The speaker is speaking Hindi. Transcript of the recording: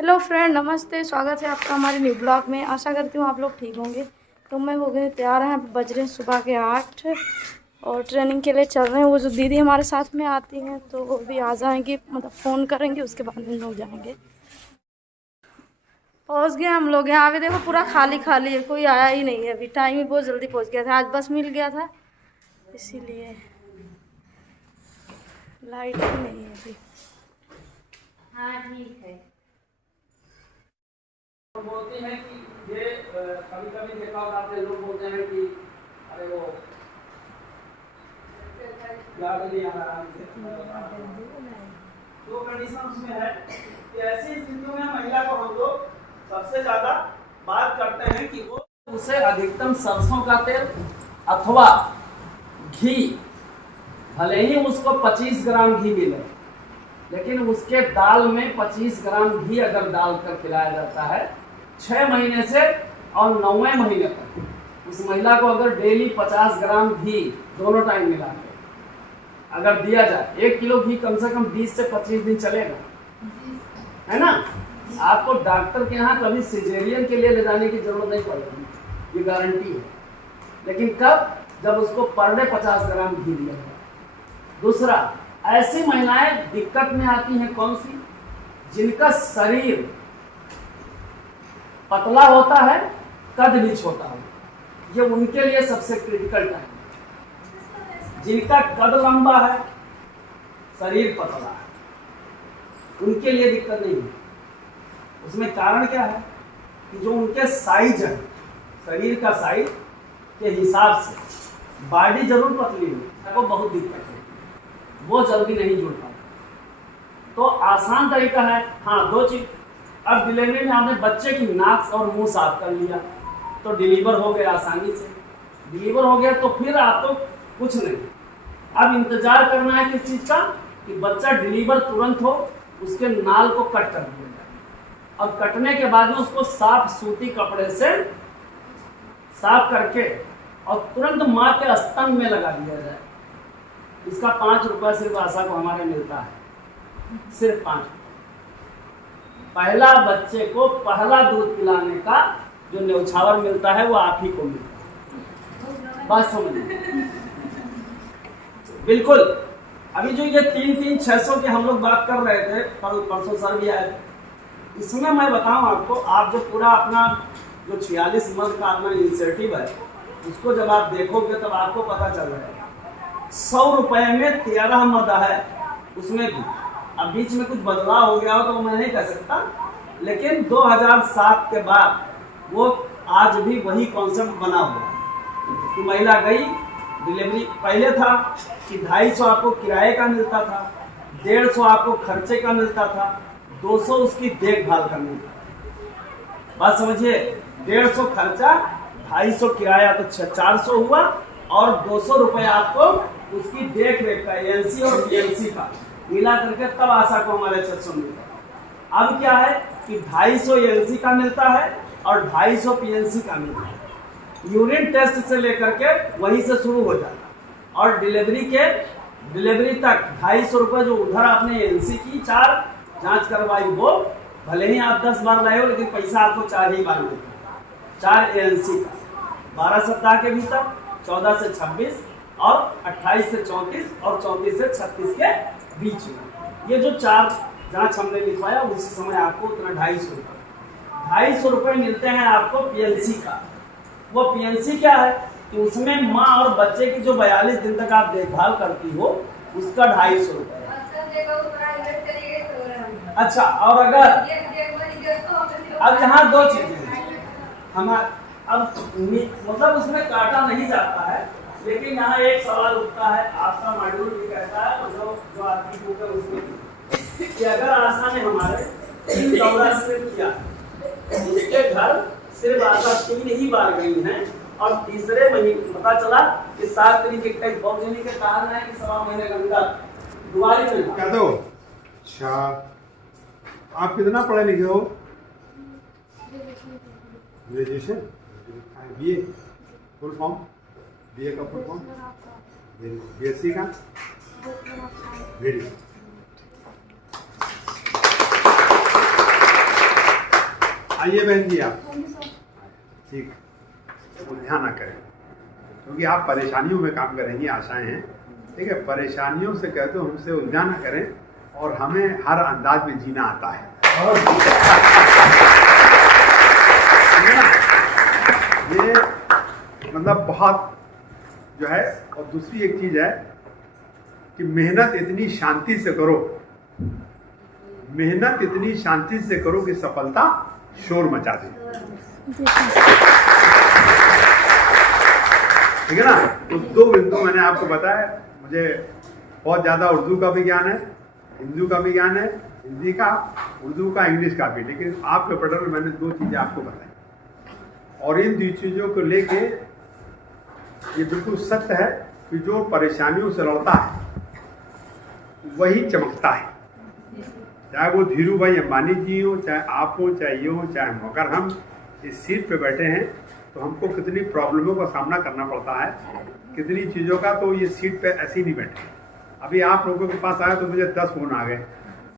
हेलो फ्रेंड, नमस्ते। स्वागत है आपका हमारे न्यू ब्लॉग में। आशा करती हूँ आप लोग ठीक होंगे। तो मैं हो गए तैयार हैं, बज रहे हैं सुबह के 8 और ट्रेनिंग के लिए चल रहे हैं। वो जो दीदी हमारे साथ में आती हैं तो वो भी आ जाएंगी, मतलब फ़ोन करेंगे, उसके बाद हम लोग जाएंगे। पहुँच गए हम लोग। यहाँ भी देखो पूरा खाली खाली है, कोई आया ही नहीं है। अभी टाइम ही बहुत जल्दी पहुँच गया था, आज बस मिल गया था इसीलिए। लाइट ही नहीं है अभी। हाँ ठीक है। बोलते हैं कि ये कभी कभी देखा होगा आपने, लोग बोलते हैं कि अरे वो याद नहीं आ रहा है। दो कंडीशन उसमें है कि ऐसी स्थितियों में महिला को हम लोग सबसे ज्यादा बात करते हैं कि वो उसे अधिकतम सरसों का तेल अथवा घी, भले ही उसको 25 ग्राम घी मिले, लेकिन उसके दाल में 25 ग्राम घी अगर डालकर खिलाया जाता है 6 महीने से और 9वें महीने तक, उस महिला को अगर डेली 50 ग्राम घी दोनों टाइम मिला के अगर दिया जाए, 1 किलो घी कम से कम 20 से 25 दिन चलेगा, है ना। आपको डॉक्टर के यहाँ कभी सिजेरियन के लिए ले जाने की जरूरत नहीं पड़ेगी, ये गारंटी है। लेकिन कब? जब उसको पर डे 50 ग्राम घी दिया जाए। दूसरा, ऐसी महिलाएं दिक्कत में आती हैं कौन सी? जिनका शरीर पतला होता है, कद भी छोटा हो, ये उनके लिए सबसे क्रिटिकल टाइम। जिनका कद लंबा है, शरीर पतला है, उनके लिए दिक्कत नहीं है। उसमें कारण क्या है कि जो उनके साइज है, शरीर का साइज के हिसाब से बॉडी जरूर पतली हो, वो बहुत दिक्कत है, वो जल्दी नहीं जुड़ पाता। तो आसान तरीका है, हाँ, 2 चीज। अब डिलीवरी में आपने बच्चे की नाक और मुंह साफ कर लिया तो डिलीवर हो गया आसानी से। डिलीवर हो गया तो फिर आपको कुछ नहीं, अब इंतजार करना है किस चीज का कि बच्चा डिलीवर तुरंत हो, उसके नाल को कट कर दिया जाए और कटने के बाद में उसको साफ सूती कपड़े से साफ करके और तुरंत माँ के स्तन में लगा दिया जाए। इसका 5 रुपया सिर्फ आशा को हमारे मिलता है, सिर्फ 5 रुपया। पहला बच्चे को पहला दूध पिलाने का जो न्यौछावर मिलता है वो आप ही को मिलता है। बात समझिए बिल्कुल। अभी जो ये 3-3-600 के हम लोग बात कर रहे थे, परसों सर भी आए, इसमें मैं बताऊं आपको, आप जो पूरा अपना जो 46 मद का अपना इनिशिएटिव है, उसको जब आप देखोगे तब आपको पता चल रहा है 100 रुपए में 13 मद है उसमें भी। अब बीच में कुछ बदलाव हो गया हो तो मैं नहीं कह सकता, लेकिन 2007 के बाद वो आज भी वही कॉन्सेप्ट बना हुआ है कि महिला गई, डिलीवरी पहले था कि 250 आपको किराए का मिलता था, 150 आपको खर्चे का मिलता था, 200 उसकी देखभाल का मिलता था। बात समझिए, 150 खर्चा, 250 किराया, तो 400 हुआ और 200 रुपए आपको उसकी देख रेख का, एएनसी और पीएनसी का मिला करके तब आशा को हमारे 600 मिलता है। अब क्या है कि 250 एएनसी का मिलता है और 250 पीएनसी का मिलता है। यूरिन टेस्ट से लेकर के वहीं से शुरू हो जाता है और डिलीवरी तक 250 रुपए जो उधर आपने एएनसी की 4 जांच करवाई, वो भले ही आप 10 बार लाए हो, लेकिन पैसा आपको 4 ही बार मिलता है। 4 एएनसी का 12 सप्ताह के भीतर, 14 से 26 और 28 से 34 और 34 से 36 के बीच में। ये जो 4 जांच हमने लिखवाया उसी समय आपको उतना 250 रुपए मिलते हैं आपको पीएनसी का। वो पीएनसी क्या है कि उसमें माँ और बच्चे की जो 42 दिन तक आप देखभाल करती हो उसका 250 रुपए। अच्छा, और अगर अब यहाँ 2 चीजें हमारे, अब मतलब उसमें काटा नहीं जाता है, लेकिन यहाँ एक सवाल उठता है, आपका मॉड्यूल भी कहता है और जो आपकी बुक है उसमें कि अगर आशा ने हमारे 3 दौरा सिर्फ किया, उसके घर सिर्फ आशा 3 ही बार गई हैं और तीसरे महीने पता चला कि 7 तरीके का पहुंचने के कारण है कि 1.25 महीने के अंदर दुआरी में क्या दो। अच्छा, आप कितना पढ़े लिखे हो? Graduation, BA full form, BA का फुल फॉर्म, बीएससी का, वेरी आइए बहन जी आप। Thank you sir. ठीक, उलझा ना करें, क्योंकि आप परेशानियों में काम करेंगी, आशाएं हैं। ठीक है, परेशानियों से कहते हो हमसे उलझा ना करें, और हमें हर अंदाज में जीना आता है। ठीक है ना? ये मतलब बहुत जो है। और दूसरी एक चीज है कि मेहनत इतनी शांति से करो, मेहनत इतनी शांति से करो कि सफलता शोर मचा दे। ठीक है ना? तो 2 बिंदु मैंने आपको बताया। मुझे बहुत ज़्यादा उर्दू का भी ज्ञान है, हिंदू का भी ज्ञान है, हिंदी का, उर्दू का, इंग्लिश का भी, लेकिन आपके पटल में मैंने 2 चीज़ें आपको बताई। और इन 2 चीज़ों को लेके ये बिल्कुल सत्य है कि जो परेशानियों से लड़ता है वही चमकता है। चाहे वो धीरू भाई अंबानी जी हो, चाहे आप हो, चाहे ये हो, चाहे हम। अगर हम इस सीट पे बैठे हैं तो हमको कितनी प्रॉब्लमों का सामना करना पड़ता है, कितनी चीज़ों का। तो ये सीट पे ऐसे ही नहीं बैठे। अभी आप लोगों के पास आया तो मुझे 10 फोन आ गए,